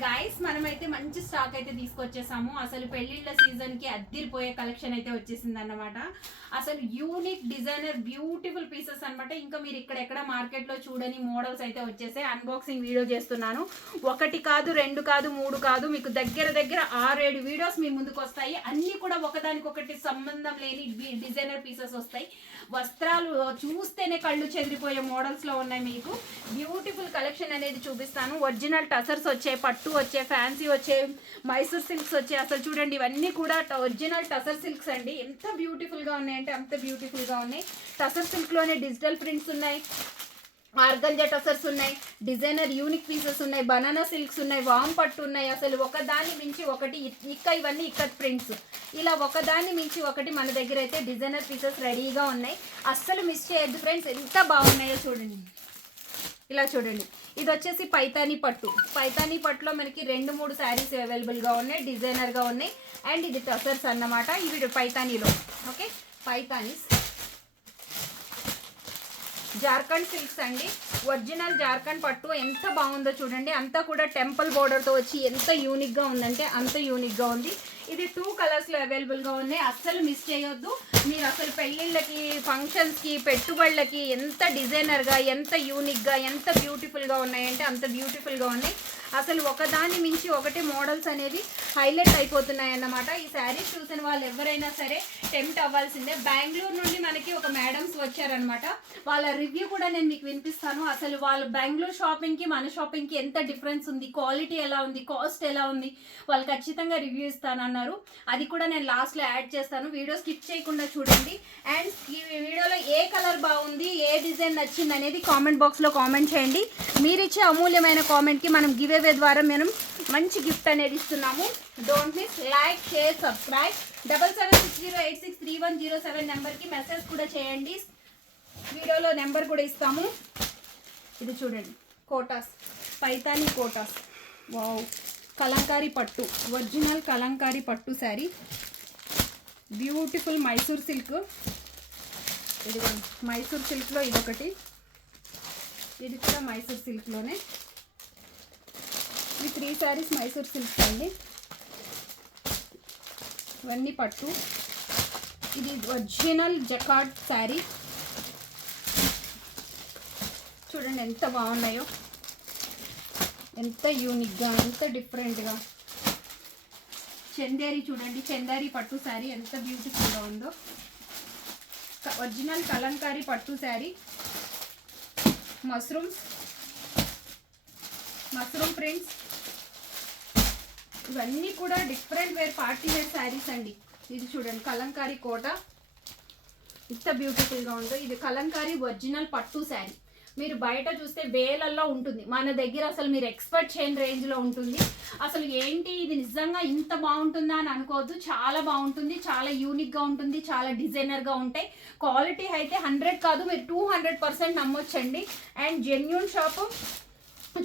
venga. Guys మనమైతే మంచి stock అయితే తీసుకొచ్చేసాము. అసలు పెళ్ళిళ్ళ సీజన్కి అద్దిరిపోయే కలెక్షన్ అయితే వచ్చేసింది అన్నమాట అసలు యూనిక్ డిజైనర్ బ్యూటిఫుల్ పీసెస్ అన్నమాట. ఇంకా మీరు ఇక్కడ ఎక్కడ మార్కెట్లో చూడని మోడల్స్ అయితే వచ్చేసాయి. అన్బాక్సింగ్ వీడియో చేస్తున్నాను. ఒకటి కాదు రెండు కాదు మూడు కాదు మీకు దగ్గర దగ్గర ఆరేడు వీడియోస్ మీ ముందుకు వస్తాయి. అన్ని కూడా ఒకదానికొకటి సంబంధం లేని డిజైనర్ పీసెస్ వస్తాయి. వస్త్రాలు చూస్తేనే కళ్ళు చెదిరిపోయే మోడల్స్లో ఉన్నాయి మీకు. బ్యూటిఫుల్ కలెక్షన్ అనేది చూపిస్తాను. ఒరిజినల్ టసర్స్ వచ్చాయి పట్టు వచ్చే ఫ్యాన్సీ వచ్చే మైసూర్ సిల్క్స్ వచ్చాయి అసలు చూడండి ఇవన్నీ కూడా ఒరిజినల్ టసర్ సిల్క్స్ అండి. ఎంత బ్యూటిఫుల్గా ఉన్నాయంటే అంత బ్యూటిఫుల్గా ఉన్నాయి. టసర్ సిల్క్లోనే డిజిటల్ ప్రింట్స్ ఉన్నాయి. ఆర్గంజా టసర్స్ ఉన్నాయి. డిజైనర్ యూనిక్ పీసెస్ ఉన్నాయి. బనానా సిల్క్స్ ఉన్నాయి. వామ్ పట్టు ఉన్నాయి. అసలు ఒకదాన్ని మించి ఒకటి ఇక్క ఇవన్నీ ఇక్కత్ ప్రింట్స్ ఇలా ఒకదాన్ని మించి ఒకటి మన దగ్గర అయితే డిజైనర్ పీసెస్ రెడీగా ఉన్నాయి. అస్సలు మిస్ చేయొద్దు ఫ్రెండ్స్ ఎంత బాగున్నాయో చూడండి. ఇలా చూడండి. ఇది వచ్చేసి పైతానీ పట్టు. పైతానీ పట్టులో మనకి రెండు మూడు శారీస్ అవైలబుల్గా ఉన్నాయి డిజైనర్గా ఉన్నాయి. అండ్ ఇది టసర్స్ అన్నమాట. ఇవి పైతానీలో. ఓకే? పైతానీస్. జార్ఖండ్ సిల్క్స్ అండి. ఒరిజినల్ జార్ఖండ్ పట్టు ఎంత బాగుందో చూడండి. అంతా కూడా టెంపుల్ బోర్డర్తో వచ్చి ఎంత యూనిక్గా ఉందంటే అంత యూనిక్గా ఉంది. ఇది టూ కలర్స్లో అవైలబుల్గా ఉన్నాయి. అస్సలు మిస్ చేయొద్దు. మీరు అసలు పెళ్ళిళ్ళకి ఫంక్షన్స్కి పెట్టుబడులకి ఎంత డిజైనర్గా ఎంత యూనిక్గా ఎంత బ్యూటిఫుల్గా ఉన్నాయంటే అంత బ్యూటిఫుల్గా ఉన్నాయి. అసలు ఒకదాన్ని మించి ఒకటి మోడల్స్ అనేవి హైలైట్ అయిపోతున్నాయి అన్నమాట. ఈ శారీస్ చూసిన వాళ్ళు ఎవరైనా సరే టెంప్ట్ అవ్వాల్సిందే. బెంగళూరు నుండి మనకి ఒక మేడమ్స్ వచ్చారనమాట వాళ్ళ రివ్యూ కూడా నేను మీకు వినిపిస్తాను. అసలు వాళ్ళు బెంగళూరు షాపింగ్కి మన షాపింగ్కి ఎంత డిఫరెన్స్ ఉంది? క్వాలిటీ ఎలా ఉంది? కాస్ట్ ఎలా ఉంది? వాళ్ళు ఖచ్చితంగా రివ్యూ ఇస్తానన్నారు అది కూడా నేను లాస్ట్లో యాడ్ చేస్తాను. వీడియో స్కిప్ చేయకుండా చూడండి. అండ్ ఈ వీడియోలో ఏ కలర్ బాగుంది ఏ డిజైన్ నచ్చింది అనేది కామెంట్ బాక్స్లో కామెంట్ చేయండి. మీరు ఇచ్చే అమూల్యమైన కామెంట్కి మనం గివ్ అవే ద్వారా మనం మంచి గిఫ్ట్ అనేది ఇస్తున్నాము. Don't miss like share subscribe double seven six zero eight six three one zero seven నెంబర్కి మెసేజ్ కూడా చేయండి. వీడియోలో నెంబర్ కూడా ఇస్తాము. ఇది చూడండి. కోటాస్ పైతాని కోటాస్ వావ్ కలంకారీ పట్టు ఒరిజినల్ కలంకారీ పట్టు శారీ. Beautiful Mysore silk. ఇదిగోండి మైసూర్ సిల్క్లో ఇదొకటి. ఇది కూడా మైసూర్ సిల్క్లోనే. ఈ త్రీ శారీస్ మైసూర్ సిల్క్ అండి. ఇవన్నీ పట్టు. ఇది ఒరిజినల్ జకార్డ్ శారీ. చూడండి ఎంత బాగున్నాయో. ఎంత యూనిక్గా ఎంత డిఫరెంట్గా చందేరి చూడండి చందేరి పట్టు శారీ ఎంత బ్యూటిఫుల్గా ఉందో. ఒరిజినల్ కలంకారీ పట్టు శారీ. మష్రూమ్స్ మష్రూమ్ ప్రింట్స్ ఇవన్నీ కూడా different wear party wear saris అండి. ఇది చూడండి కలంకారీ కోట. ఎంత బ్యూటిఫుల్గా ఉందో. ఇది కలంకారీ ఒరిజినల్ పట్టు శారీ. మీరు బయట చూస్తే వేలల్లో ఉంటుంది. మన దగ్గర అసలు మీరు ఎక్స్పర్ట్ చేయని రేంజ్లో ఉంటుంది. అసలు ఏంటి? ఇది నిజంగా ఇంత బాగుంటుందా అని అనుకోవద్దు. చాలా బాగుంటుంది. చాలా యూనిక్గా ఉంటుంది. చాలా డిజైనర్గా ఉంటాయి. క్వాలిటీ అయితే హండ్రెడ్ కాదు. మీరు టూ హండ్రెడ్ పర్సెంట్ నమ్మొచ్చండి. అండ్ జెన్యున్ షాపు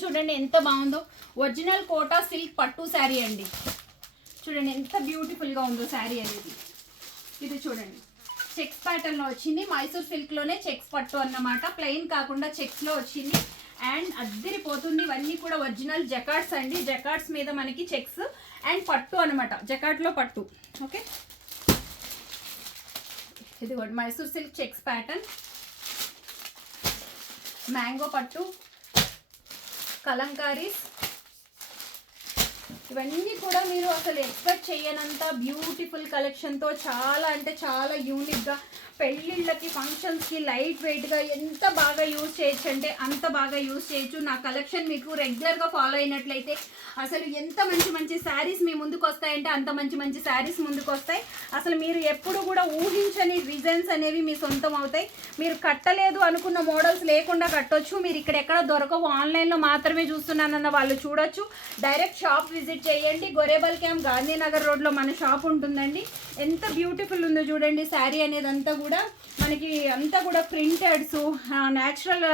చూడండి ఎంత బాగుందో. ఒరిజినల్ కోటా సిల్క్ పట్టు శారీ అండి. చూడండి ఎంత బ్యూటిఫుల్గా ఉందో శారీ అనేది. ఇది చూడండి. చెక్స్ ప్యాటర్న్లో వచ్చింది. మైసూర్ సిల్క్లోనే చెక్స్ పట్టు అన్నమాట. ప్లెయిన్ కాకుండా చెక్స్లో వచ్చింది. అండ్ అద్దరిపోతుంది ఇవన్నీ కూడా ఒరిజినల్ జకార్డ్స్ అండి. జకార్డ్స్ మీద మనకి చెక్స్ అండ్ పట్టు అనమాట జకార్డ్లో పట్టు. ఓకే ఇది Mysore silk checks pattern mango పట్టు. కలంకారీస్ ఇవన్నీ కూడా మీరు అసలు ఎక్స్పెక్ట్ చేయనంత బ్యూటిఫుల్ కలెక్షన్తో చాలా అంటే చాలా యూనిక్గా పెళ్ళిళ్ళకి ఫంక్షన్స్కి లైట్ వెయిట్గా ఎంత బాగా యూజ్ చేయొచ్చు అంటే అంత బాగా యూజ్ చేయొచ్చు. నా కలెక్షన్ మీకు రెగ్యులర్గా ఫాలో అయినట్లయితే అసలు ఎంత మంచి మంచి శారీస్ మీ ముందుకు వస్తాయంటే అంత మంచి మంచి శారీస్ ముందుకు వస్తాయి. అసలు మీరు ఎప్పుడు కూడా ఊహించని డిజైన్స్ అనేవి మీ సొంతం అవుతాయి. మీరు కట్టలేదు అనుకున్న మోడల్స్ లేకుండా కట్టొచ్చు. మీరు ఇక్కడ ఎక్కడ దొరకవు. ఆన్లైన్లో మాత్రమే చూస్తున్నానన్న వాళ్ళు చూడొచ్చు. డైరెక్ట్ షాప్ విజిట్ చేయండి. గొరేబల్ క్యాంప్ గాంధీనగర్ రోడ్లో మన షాప్ ఉంటుందండి. ఎంత బ్యూటిఫుల్ ఉందో చూడండి. శారీ అనేది అంతా కూడా మనకి అంతా కూడా ప్రింటెడ్స్ న్యాచురల్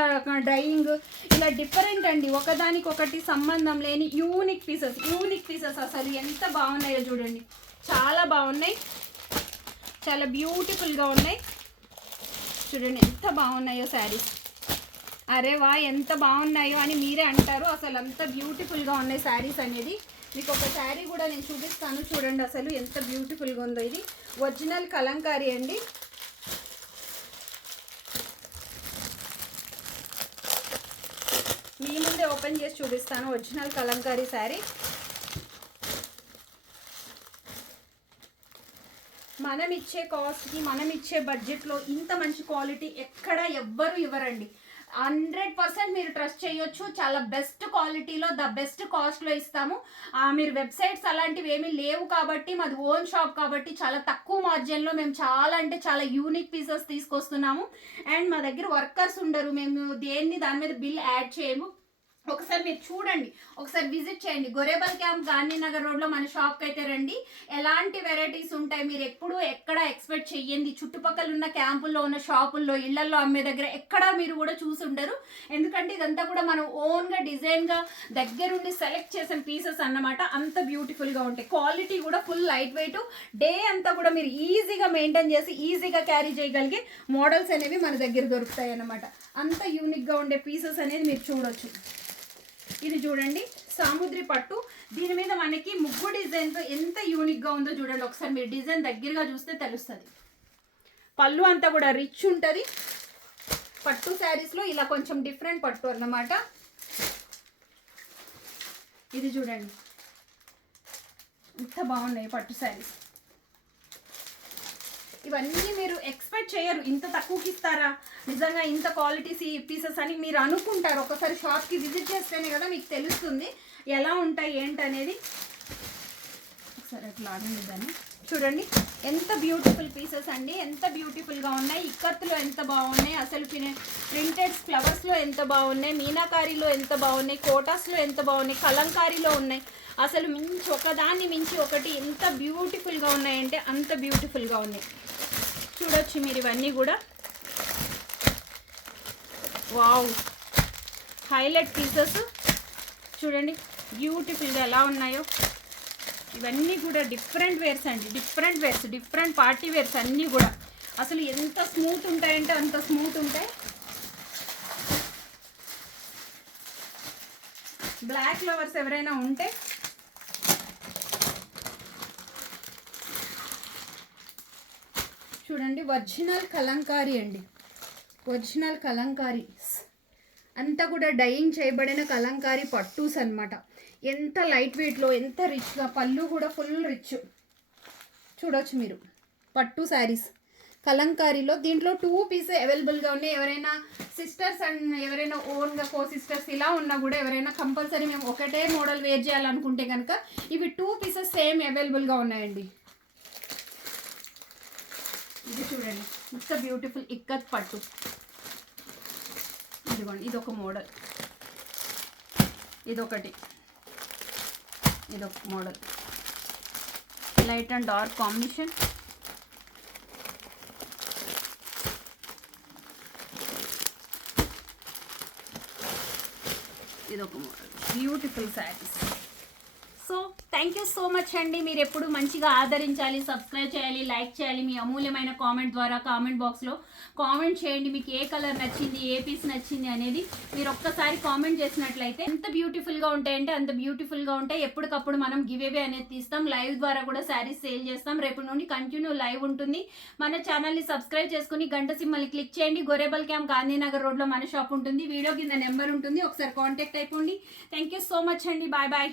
డైయింగ్ ఇలా డిఫరెంట్ అండి. ఒకదానికొకటి సంబంధం లేని యూనిక్ పీసెస్ యూనిక్ పీసెస్ అసలు ఎంత బాగున్నాయో చూడండి. చాలా బాగున్నాయి. చాలా బ్యూటిఫుల్గా ఉన్నాయి. చూడండి ఎంత బాగున్నాయో శారీస్ అరే వా ఎంత బాగున్నాయో అని మీరే అంటారు. అసలు అంత బ్యూటిఫుల్గా ఉన్నాయి శారీస్ అనేది. మీకు ఒక శారీ కూడా నేను చూపిస్తాను. చూడండి అసలు ఎంత బ్యూటిఫుల్గా ఉందో ఇది. ఒరిజినల్ కలంకారీ అండి. మీ ఓపెన్ చేసి చూపిస్తాను. ఒరిజినల్ కలంకారీ శారీ. మనం ఇచ్చే కాస్ట్కి మనం ఇచ్చే బడ్జెట్లో ఇంత మంచి క్వాలిటీ ఎక్కడ ఎవ్వరు ఇవ్వరండి. హండ్రెడ్ పర్సెంట్ మీరు ట్రస్ట్ చేయొచ్చు. చాలా బెస్ట్ క్వాలిటీలో ద బెస్ట్ కాస్ట్లో ఇస్తాము. ఆ, మీరు వెబ్సైట్స్ అలాంటివి ఏమీ లేవు కాబట్టి మాది ఓన్ షాప్ కాబట్టి చాలా తక్కువ మార్జిన్లో మేము చాలా అంటే చాలా యూనిక్ పీసెస్ తీసుకొస్తున్నాము. అండ్ మా దగ్గర వర్కర్స్ ఉండరు. మేము దేన్ని దాని మీద బిల్ యాడ్ చేయము. ఒకసారి మీరు చూడండి. ఒకసారి విజిట్ చేయండి. గొరేబల్ క్యాంప్ గాంధీనగర్ రోడ్లో మన షాప్కి అయితే రండి. ఎలాంటి వెరైటీస్ ఉంటాయి మీరు ఎప్పుడు ఎక్కడ ఎక్స్పెక్ట్ చెయ్యండి? చుట్టుపక్కల ఉన్న క్యాంపుల్లో ఉన్న షాపుల్లో ఇళ్ళలో అమ్మే దగ్గర ఎక్కడ మీరు కూడా చూసి ఉండరు. ఎందుకంటే ఇదంతా కూడా మనం ఓన్గా డిజైన్గా దగ్గరుండి సెలెక్ట్ చేసిన పీసెస్ అన్నమాట. అంత బ్యూటిఫుల్గా ఉంటాయి. క్వాలిటీ కూడా ఫుల్ లైట్ వెయిట్ డే అంతా కూడా మీరు ఈజీగా మెయింటైన్ చేసి ఈజీగా క్యారీ చేయగలిగే మోడల్స్ అనేవి మన దగ్గర దొరుకుతాయి అన్నమాట. అంత యూనిక్గా ఉండే పీసెస్ అనేది మీరు చూడొచ్చు. ఇది చూడండి సాముద్రి పట్టు. దీని మీద మనకి ముగ్గు డిజైన్తో ఎంత యూనిక్గా ఉందో చూడండి. ఒకసారి మీరు డిజైన్ దగ్గరగా చూస్తే తెలుస్తుంది. పళ్ళు అంతా కూడా రిచ్ ఉంటుంది. పట్టు శారీస్లో ఇలా కొంచెం డిఫరెంట్ పట్టు అన్నమాట. ఇది చూడండి. ఎంత బాగున్నాయి పట్టు శారీస్. ఇవన్నీ మీరు ఎక్స్పెక్ట్ చేయరు. ఇంత తక్కువకి ఇస్తారా? నిజంగా ఇంత క్వాలిటీ పీసెస్ అని మీరు అనుకుంటారు. ఒకసారి షాప్కి విజిట్ చేస్తేనే కదా మీకు తెలుస్తుంది. ఎలా ఉంటాయి ఏంటనేది. ఒకసారి అట్లా ఆడండి దాన్ని. చూడండి. ఎంత బ్యూటిఫుల్ పీసెస్ అండి. ఎంత బ్యూటిఫుల్గా ఉన్నాయి. ఇక్కత్తులో ఎంత బాగున్నాయి. అసలు ప్రింటెడ్ ఫ్లవర్స్లో ఎంత బాగున్నాయి. మీనాకారీలో ఎంత బాగున్నాయి. కోటాస్లో ఎంత బాగున్నాయి. కలంకారీలో ఉన్నాయి. అసలు మించి ఒకదాన్ని మించి ఒకటి ఎంత బ్యూటిఫుల్గా ఉన్నాయంటే అంత బ్యూటిఫుల్గా ఉన్నాయి. చూడొచ్చు మీరు ఇవన్నీ కూడా. వావ్ హైలైట్ పీసెస్ చూడండి బ్యూటిఫుల్గా ఎలా ఉన్నాయో. ఇవన్నీ కూడా డిఫరెంట్ వేర్స్ అండి. Different wears different party wears అన్నీ కూడా. అసలు ఎంత స్మూత్ ఉంటాయంటే అంత స్మూత్ ఉంటాయి. బ్లాక్ ఫ్లవర్స్ ఎవరైనా ఉంటే చూడండి ఒరిజినల్ కలంకారీ అండి. ఒరిజినల్ కలంకారీ. అంతా కూడా డైయింగ్ చేయబడిన కలంకారీ పట్టూస్ అన్నమాట. ఎంత లైట్ వెయిట్లో ఎంత రిచ్గా పళ్ళు కూడా ఫుల్ రిచ్. చూడొచ్చు మీరు. పట్టు శారీస్. కలంకారీలో దీంట్లో టూ పీస్ అవైలబుల్గా ఉన్నాయి. ఎవరైనా సిస్టర్స్ అండ్ ఎవరైనా ఓన్గా కో సిస్టర్స్ ఇలా ఉన్నా కూడా ఎవరైనా కంపల్సరీ మేము ఒకటే మోడల్ వేర్ చేయాలనుకుంటే కనుక ఇవి టూ పీసెస్ సేమ్ అవైలబుల్గా ఉన్నాయండి. ఇది చూడండి. ఇంత బ్యూటిఫుల్ ఇక్కత్ పట్టు. ఇదిగోండి ఇదొక మోడల్. ఇదొకటి. ఇదొక model. Light and dark combination ఇదొక model. Beautiful saris so thank you so much అండి. మీరు ఎప్పుడు మంచిగా ఆదరించాలి సబ్స్క్రైబ్ చేయాలి లైక్ చేయాలి మీ అమూల్యమైన కామెంట్ ద్వారా కామెంట్ బాక్స్లో కామెంట్ చేయండి. మీకు ఏ కలర్ నచ్చింది ఏ పీస్ నచ్చింది అనేది మీరు ఒక్కసారి కామెంట్ చేసినట్లయితే ఎంత బ్యూటిఫుల్గా ఉంటాయంటే అంత బ్యూటిఫుల్గా ఉంటాయి. ఎప్పటికప్పుడు మనం గివ్ అవే అనేది తీస్తాం. లైవ్ ద్వారా కూడా శారీస్ సేల్ చేస్తాం. రేపు నుండి కంటిన్యూ లైవ్ ఉంటుంది. మన ఛానల్ని సబ్స్క్రైబ్ చేసుకుని గంట సిమ్మల్ని క్లిక్ చేయండి. గొరేబల్ క్యాంప్ గాంధీనగర్ రోడ్లో మన షాప్ ఉంటుంది. వీడియో కింద నెంబర్ ఉంటుంది. ఒకసారి కాంటాక్ట్ అయిపోండి. థ్యాంక్ యూ సో మచ్ అండి. Bye bye